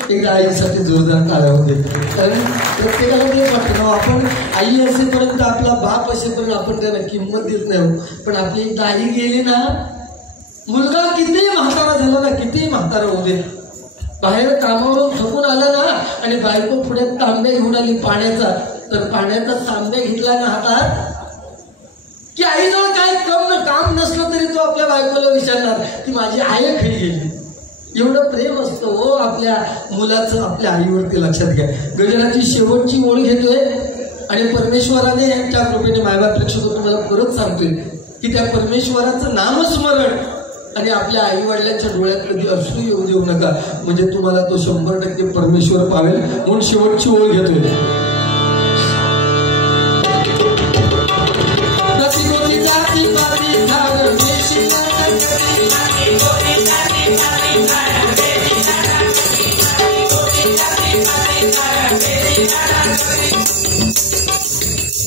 एकदा आईसाठी जोरदार टाळ्या होते. कारण प्रत्येकाला ते वाटतं आपण आई असेपर्यंत आपला बाप असेपर्यंत आपण त्यांना किंमत देत नाही. पण आपली एकदा आई गेली ना, मुलगा कितीही म्हातारा झाला ना, कितीही म्हातारा होऊ दे, बाहेर कामावरून थकून आला ना आणि बायको पुढे तांब्या घेऊन आली पाण्याचा, तर पाण्याचा तांब्या घेतला ना हातात की आईजवळ काय काम नसलं तरी तो आपल्या बायकोला विचारणार की माझी आई खाली गेली. एवढं प्रेम असतं हो आपल्या मुलाचं आपल्या आईवरती. लक्षात घ्या, गजराची शेवटची ओळ घेतोय आणि परमेश्वराने त्या कृपेने मायबाप लक्ष करून मला परत सांगतोय की त्या परमेश्वराचं नामस्मरण आणि आपल्या आई वडिलांच्या डोळ्यात कधी अश्रू येऊ देऊ नका, म्हणजे तुम्हाला तो 100% परमेश्वर पावेल. म्हणून शेवटची ओळ घेतोय.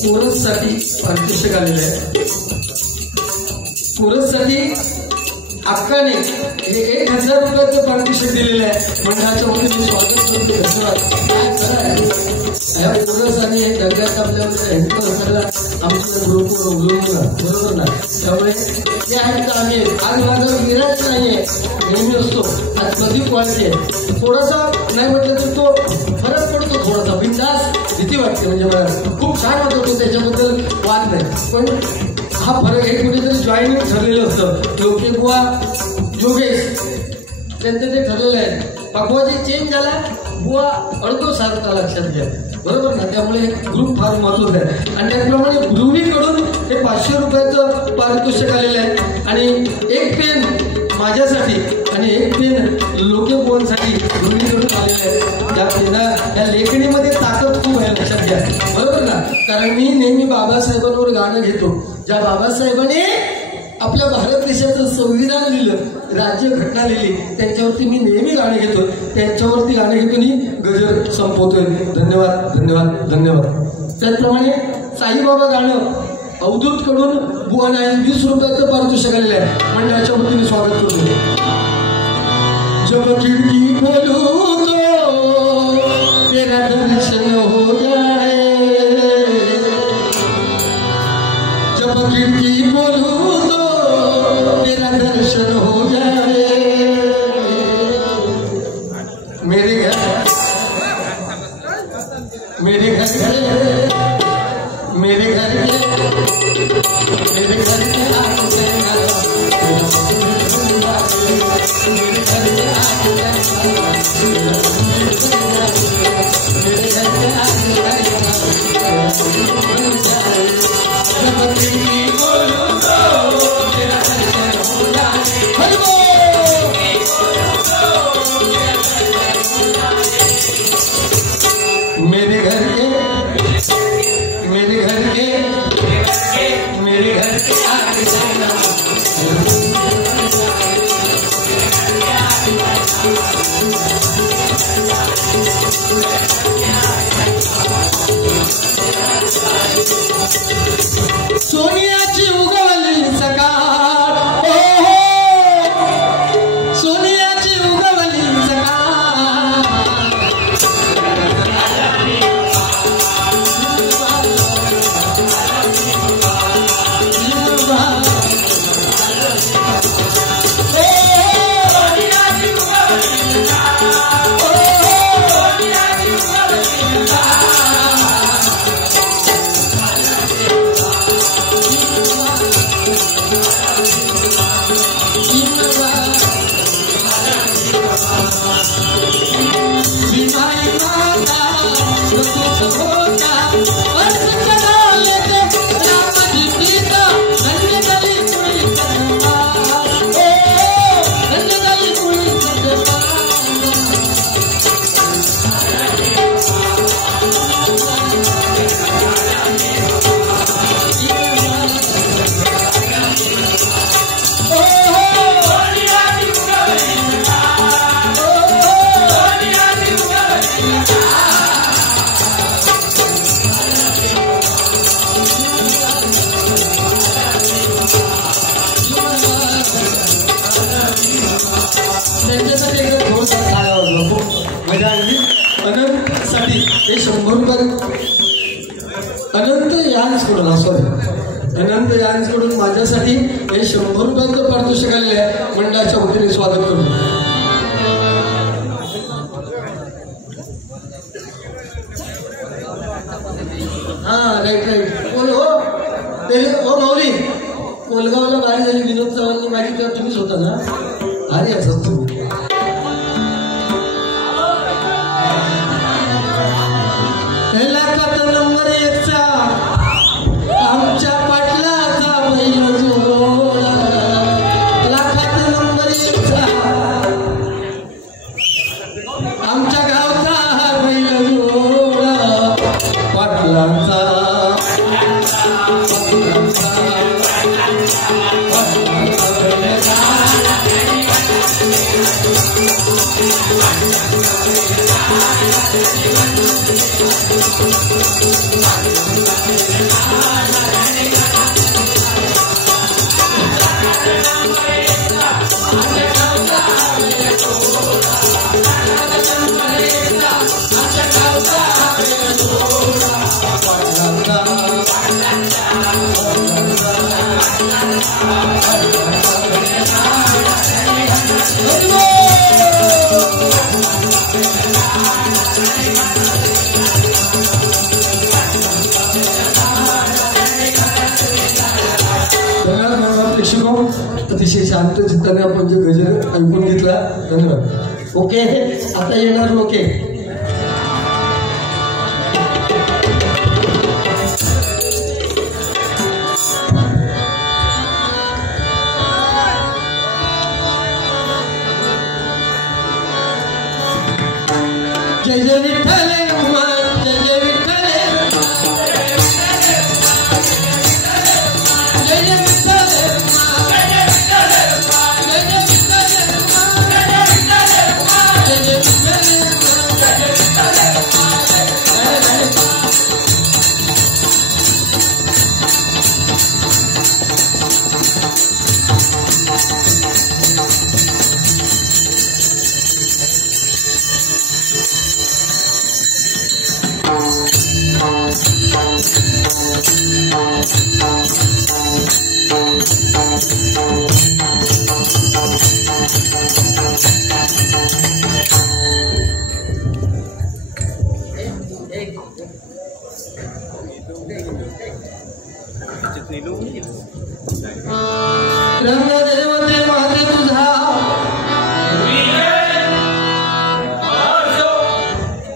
कोरससाठी पारितोषिक आलेलं आहे. कोरससाठी अक्काने हे 1000 रुपयाचं पारितोषिक दिलेलं आहे. मंडळाच्या वतीने स्वागत करतो. धन्यवाद. या कोरस आणि हे जगात आपल्याला आमच्या ग्रुपवर उघडून बरोबर ना, त्यामुळे ते आहेत का आम्ही आज माझा विराज नाहीये, नेहमी असतो. आज प्रदीप वाढते थोडासा नाही म्हटलं तर तो फरक पडतो, थोडासा बिंदास भीती वाटते. म्हणजे मला खूप छान वाटतो, त्याच्याबद्दल वाद नाही. पण हा फरक हे कुठेतरी जॉईनिंग ठरलेलं असतं. लोके बुवा योगेश त्यांचं ते ठरलेलं आहे. पकवाजी चेंज झाला, बुवा अडतो सारखा. लक्षात घ्या, बरोबर ना. त्यामुळे ग्रुप फार महत्वाचा आहे. आणि त्याप्रमाणे गृहिणीकडून हे 500 रुपयाचं पारितोषिक आलेलं आहे. आणि एक पेन माझ्यासाठी आणि एक पेन लोके बुवांसाठी गृहिणीकडून आलेलं आहे. त्या पेना या लेखणीमध्ये ताकद खूप आहे. लक्षात घ्या, बरोबर ना. कारण मी नेहमी बाबासाहेबांवर गाणं घेतो. ज्या बाबासाहेबांनी आपल्या भारत देशाचं संविधान लिहिलं, राज्यघटना लिहिली, त्यांच्यावरती मी नेहमी गाणं घेतो. त्यांच्यावरती गाणं घेतो आणि गजर संपवतोय. धन्यवाद धन्यवाद धन्यवाद. त्याचप्रमाणे साईबाबा गाणं अवधूत कडून बुवाना 20 रुपयाचं पारितोषिक आलेलं आहे. मंडळाच्या वतीने स्वागत करतो. जब खिड़की खोलू तो तेरा दर्शन हो जाए, जब खिड़की खोलू तो तेरा दर्शन हो जाए. मेरे घर मेरे घर मेरे घर मेरे घर के आगे मेरे घर के यांच्याकडून सॉरी अनंत यांच्याकडून माझ्यासाठी हे 100 रुपयांचं पारितोषिक आलेलं आहे. मंडळाच्या वतीने स्वागत करू. हा राईट कोण हो ते हो माऊली कोलगावला बारी झाली विनोद चव्हाणनी माझी तेव्हा तुम्हीच होता ना. अरे असं तुम्ही नंबर 1चा आमच्या पाटलाचा बैल जोडा. लाखात नंबर 1चा आमच्या गावचा बैल जोडा पाटलांचा. अतिशय शांत चित्ताने आपण जे गजर ऐकून घेतला. धन्यवाद. ओके आता येणार ओके. जय जय विठ्ठल जय जय विठ्ठल जय जय विठ्ठल. रंग